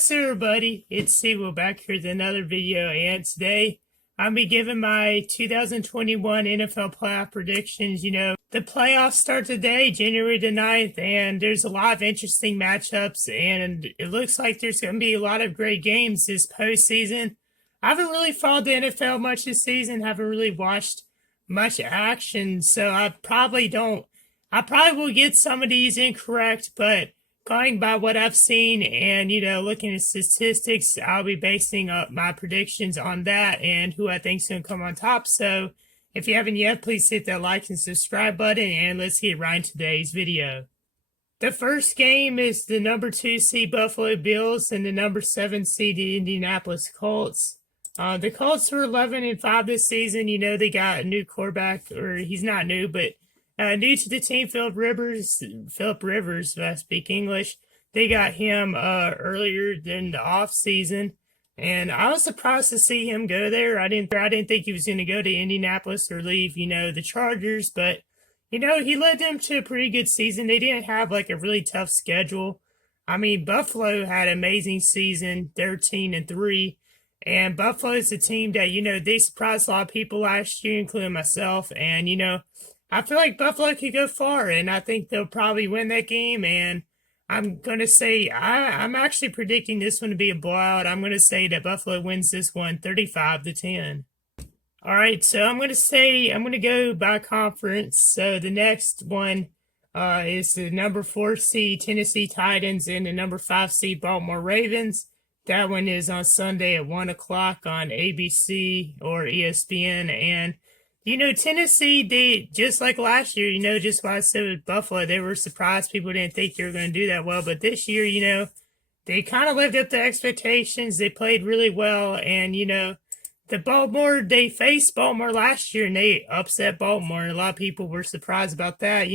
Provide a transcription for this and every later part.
What's up, everybody? It's Seawell back here with another video, and today I'll be giving my 2021 NFL playoff predictions. The playoffs start today, January the 9th, and there's a lot of interesting matchups, and it looks like there's going to be a lot of great games this postseason. I haven't really followed the NFL much this season, haven't really watched much action, so I probably will get some of these incorrect, but going by what I've seen and, looking at statistics, I'll be basing up my predictions on that and who I think is going to come on top. So if you haven't yet, please hit that like and subscribe button, and let's get right into today's video. The first game is the number 2 seed Buffalo Bills and the number 7 seed Indianapolis Colts. The Colts were 11-5 this season. They got a new quarterback, or he's not new, but new to the team, Philip Rivers, if I speak English. They got him earlier than the offseason, and I was surprised to see him go there. I didn't think he was going to go to Indianapolis or leave, the Chargers, but, he led them to a pretty good season. They didn't have, a really tough schedule. I mean, Buffalo had an amazing season, 13-3, and Buffalo's a team that, they surprised a lot of people last year, including myself, and, I feel like Buffalo could go far, and I think they'll probably win that game, and I'm going to say, I'm actually predicting this one to be a blowout. I'm going to say that Buffalo wins this one 35-10. All right, so I'm going to go by conference. So the next one is the number 4 seed Tennessee Titans and the number 5 seed Baltimore Ravens. That one is on Sunday at 1 o'clock on ABC or ESPN, and Tennessee, they, just like last year, just like I said with Buffalo, they were surprised. People didn't think they were going to do that well. But this year, they kind of lived up to expectations. They played really well. And, they faced Baltimore last year, and they upset Baltimore. And a lot of people were surprised about that.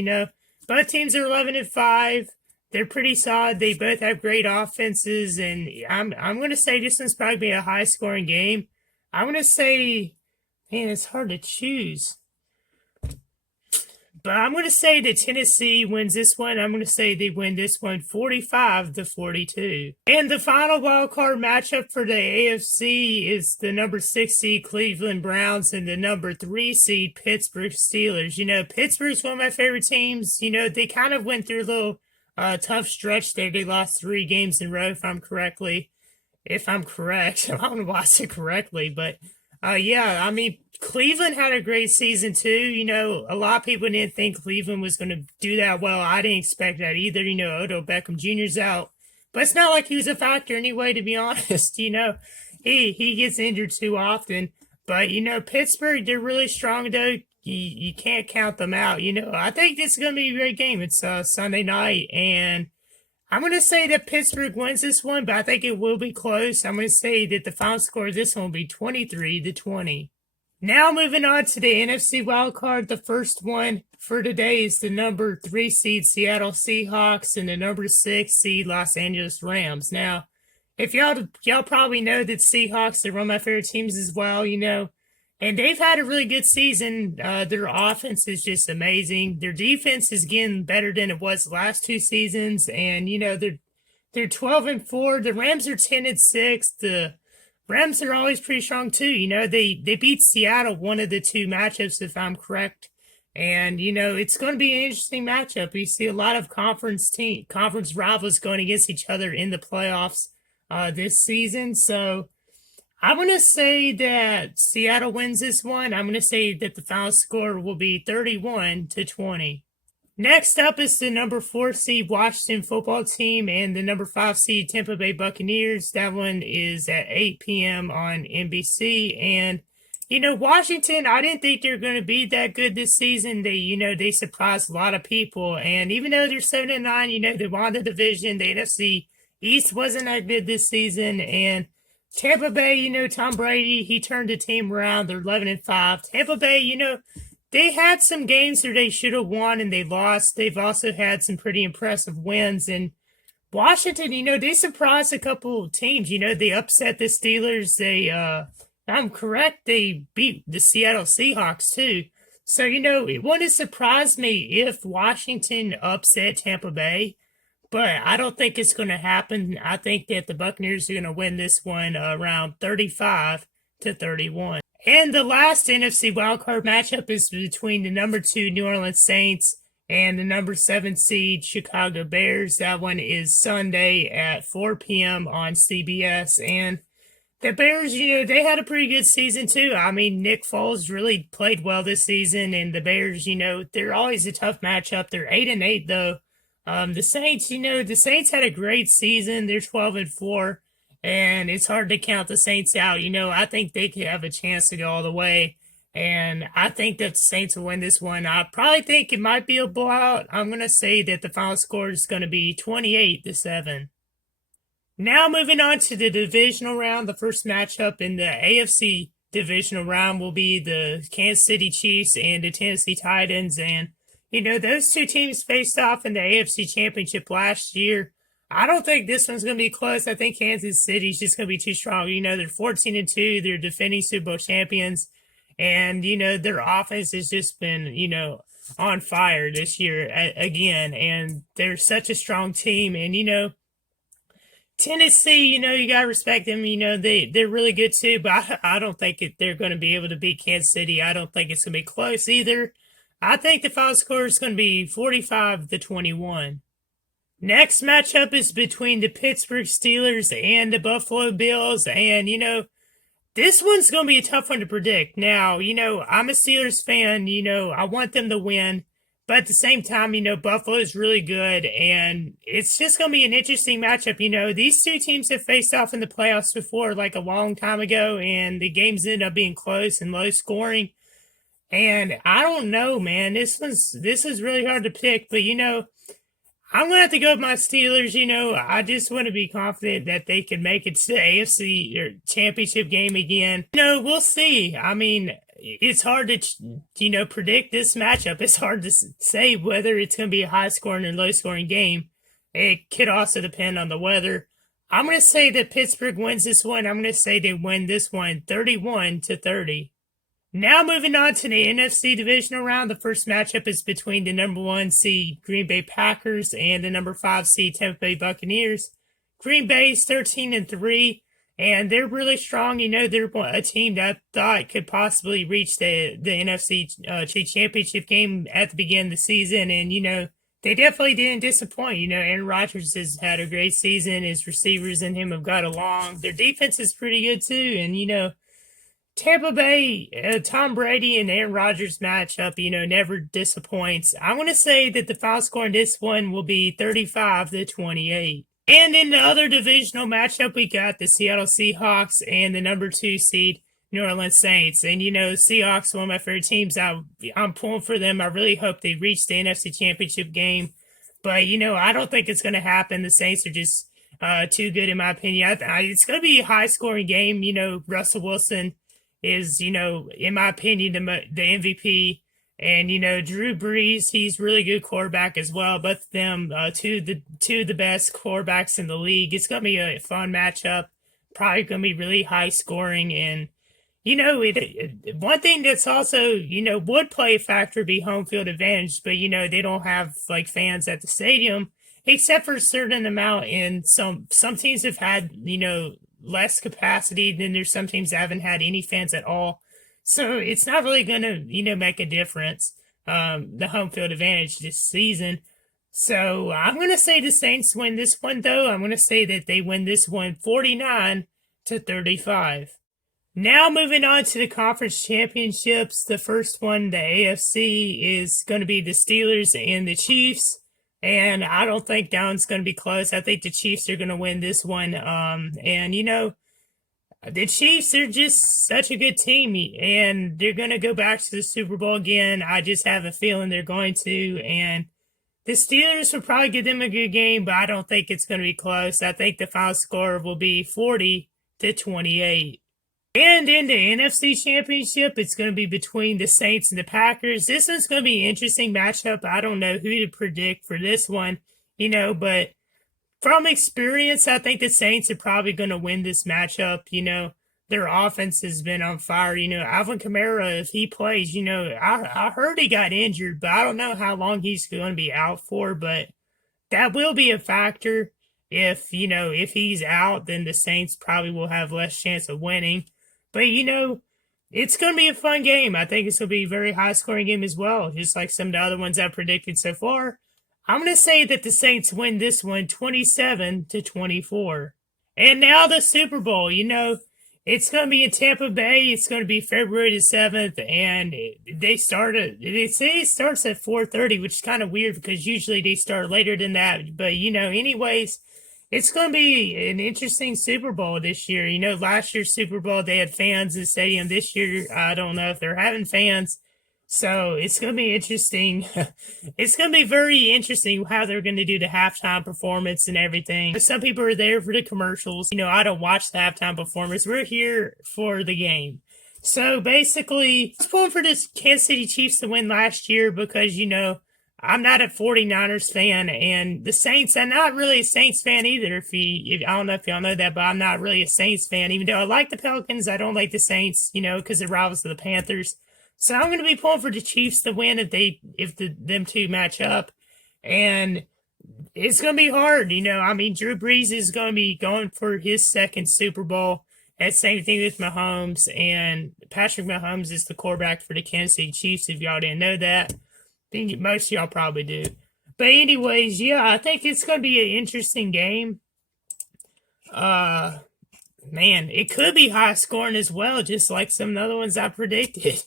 Both teams are 11-5. They're pretty solid. They both have great offenses. And I'm going to say this one's probably be a high-scoring game. I'm going to say... Man, it's hard to choose. But I'm going to say that Tennessee wins this one. I'm going to say they win this one 45-42. And the final wild card matchup for the AFC is the number 6 seed Cleveland Browns and the number 3 seed Pittsburgh Steelers. Pittsburgh's one of my favorite teams. They kind of went through a little tough stretch there. They lost 3 games in a row, if I'm correct. I don't know why I said correctly, but... I mean, Cleveland had a great season, too. A lot of people didn't think Cleveland was going to do that well. I didn't expect that either. Odell Beckham Jr.'s out. But it's not like he was a factor anyway, to be honest. He gets injured too often. But, Pittsburgh, they're really strong, though. You can't count them out. I think this is going to be a great game. It's Sunday night, and I'm going to say that Pittsburgh wins this one, but I think it will be close. I'm going to say that the final score of this one will be 23-20. Now moving on to the NFC wildcard, the first one for today is the number 3 seed Seattle Seahawks and the number 6 seed Los Angeles Rams. Now, if y'all probably know that Seahawks are one of my favorite teams as well, and they've had a really good season. Their offense is just amazing. Their defense is getting better than it was the last 2 seasons. And, they're 12-4. The Rams are 10-6. The Rams are always pretty strong, too. They beat Seattle one of the 2 matchups, if I'm correct. And, it's going to be an interesting matchup. We see a lot of conference rivals going against each other in the playoffs this season. So I'm going to say that Seattle wins this one. I'm going to say that the final score will be 31-20. Next up is the number 4 seed Washington football team and the number 5 seed Tampa Bay Buccaneers. That one is at 8 p.m. on NBC. And, Washington, I didn't think they were going to be that good this season. They surprised a lot of people. And even though they're 7-9, they won the division. The NFC East wasn't that good this season. And Tampa Bay, Tom Brady, he turned the team around. They're 11-5. Tampa Bay, they had some games where they should have won and they lost. They've also had some pretty impressive wins. And Washington, they surprised a couple teams. They upset the Steelers. I'm correct, they beat the Seattle Seahawks too. So, it wouldn't surprise me if Washington upset Tampa Bay. but I don't think it's going to happen. I think that the Buccaneers are going to win this one around 35-31. And the last NFC wildcard matchup is between the number 2 New Orleans Saints and the number 7 seed Chicago Bears. That one is Sunday at 4 p.m. on CBS. And the Bears, they had a pretty good season too. I mean, Nick Foles really played well this season, and the Bears, they're always a tough matchup. They're 8-8 though. The Saints, the Saints had a great season. They're 12-4, and it's hard to count the Saints out. I think they could have a chance to go all the way, and I think that the Saints will win this one. I probably think it might be a blowout. I'm going to say that the final score is going to be 28-7. Now moving on to the divisional round, the first matchup in the AFC divisional round will be the Kansas City Chiefs and the Tennessee Titans. And, those two teams faced off in the AFC Championship last year. I don't think this one's going to be close. I think Kansas City's just going to be too strong. They're 14-2. They're defending Super Bowl champions. And, their offense has just been, on fire this year again. And they're such a strong team. And, Tennessee, you got to respect them. They're really good too, but I don't think they're going to be able to beat Kansas City. I don't think it's going to be close either. I think the final score is going to be 45-21. Next matchup is between the Pittsburgh Steelers and the Buffalo Bills, and, this one's going to be a tough one to predict. Now, I'm a Steelers fan. I want them to win. But at the same time, Buffalo is really good, and it's just going to be an interesting matchup. These two teams have faced off in the playoffs before, like a long time ago, and the games ended up being close and low scoring. And I don't know, man. This is really hard to pick, but, I'm going to have to go with my Steelers. I just want to be confident that they can make it to the AFC Championship game again. We'll see. I mean, it's hard to, predict this matchup. It's hard to say whether it's going to be a high-scoring or low-scoring game. It could also depend on the weather. I'm going to say that Pittsburgh wins this one. I'm going to say they win this one 31-30. Now moving on to the NFC Divisional Round, the first matchup is between the number 1 seed Green Bay Packers and the number 5 seed Tampa Bay Buccaneers. Green Bay's 13-3, and they're really strong. They're a team that I thought could possibly reach the NFC Championship game at the beginning of the season, and, they definitely didn't disappoint. Aaron Rodgers has had a great season. His receivers and him have got along. Their defense is pretty good, too, and, Tampa Bay, Tom Brady and Aaron Rodgers matchup, never disappoints. I'm going to say that the final score in this one will be 35-28. And in the other divisional matchup, we got the Seattle Seahawks and the number 2 seed New Orleans Saints. And, Seahawks, one of my favorite teams. I'm pulling for them. I really hope they reach the NFC Championship game. But, I don't think it's going to happen. The Saints are just too good, in my opinion. It's going to be a high-scoring game. Russell Wilson is, in my opinion, the MVP. And, Drew Brees, he's really good quarterback as well. Both of them, two of the best quarterbacks in the league. It's going to be a fun matchup. Probably going to be really high scoring. And, one thing that's also, would play a factor be home field advantage. But, they don't have, fans at the stadium, except for a certain amount. And some teams have had, less capacity. Then there's some teams that haven't had any fans at all. So it's not really going to, make a difference, the home field advantage this season. So I'm going to say the Saints win this one, though. I'm going to say that they win this one 49-35. Now moving on to the conference championships. The first one, the AFC, is going to be the Steelers and the Chiefs. And I don't think that one's going to be close. I think the Chiefs are going to win this one. The Chiefs are just such a good team, and they're going to go back to the Super Bowl again. I just have a feeling they're going to. And the Steelers will probably give them a good game, but I don't think it's going to be close. I think the final score will be 40-28. And in the NFC Championship, it's going to be between the Saints and the Packers. This one's going to be an interesting matchup. I don't know who to predict for this one, but from experience, I think the Saints are probably going to win this matchup. Their offense has been on fire. Alvin Kamara, if he plays, I heard he got injured, but I don't know how long he's going to be out for. But that will be a factor. If, if he's out, then the Saints probably will have less chance of winning. But, it's going to be a fun game. I think it's going to be a very high-scoring game as well, just like some of the other ones I've predicted so far. I'm going to say that the Saints win this one 27-24. And now the Super Bowl, it's going to be in Tampa Bay. It's going to be February the 7th, and they say it starts at 4:30, which is kind of weird because usually they start later than that. But, anyways, it's going to be an interesting Super Bowl this year. Last year's Super Bowl, they had fans in the stadium. This year, I don't know if they're having fans. So it's going to be interesting. It's going to be very interesting how they're going to do the halftime performance and everything. Some people are there for the commercials. I don't watch the halftime performance. We're here for the game. So basically, I was pulling for this Kansas City Chiefs to win last year because, I'm not a 49ers fan, and the Saints, I'm not really a Saints fan either. I don't know if y'all know that, but I'm not really a Saints fan. Even though I like the Pelicans, I don't like the Saints, because they're rivals to the Panthers. So I'm going to be pulling for the Chiefs to win if them two match up. And it's going to be hard, Drew Brees is going to be going for his second Super Bowl. And same thing with Mahomes. And Patrick Mahomes is the quarterback for the Kansas City Chiefs, if y'all didn't know that. I think most of y'all probably do. But anyways, yeah, I think it's going to be an interesting game. Man, it could be high scoring as well, just like some of the other ones I predicted.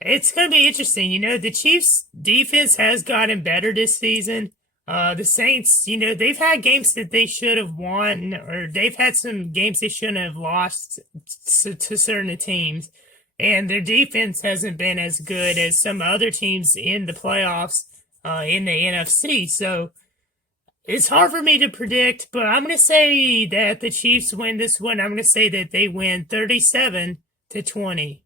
It's going to be interesting. The Chiefs' defense has gotten better this season. The Saints, they've had games that they should have won, or they've had some games they shouldn't have lost to certain teams. And their defense hasn't been as good as some other teams in the playoffs in the NFC. So it's hard for me to predict, but I'm going to say that the Chiefs win this one. I'm going to say that they win 37-20.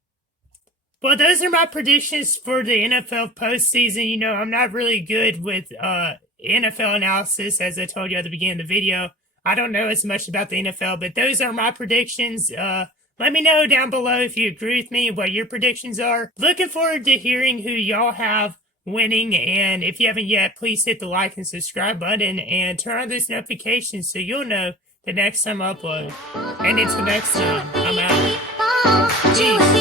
Well, those are my predictions for the NFL postseason. I'm not really good with NFL analysis, as I told you at the beginning of the video. I don't know as much about the NFL, but those are my predictions. Let me know down below if you agree with me and what your predictions are. Looking forward to hearing who y'all have winning. And if you haven't yet, please hit the like and subscribe button and turn on those notifications so you'll know the next time I upload. And until next time, I'm out. Peace.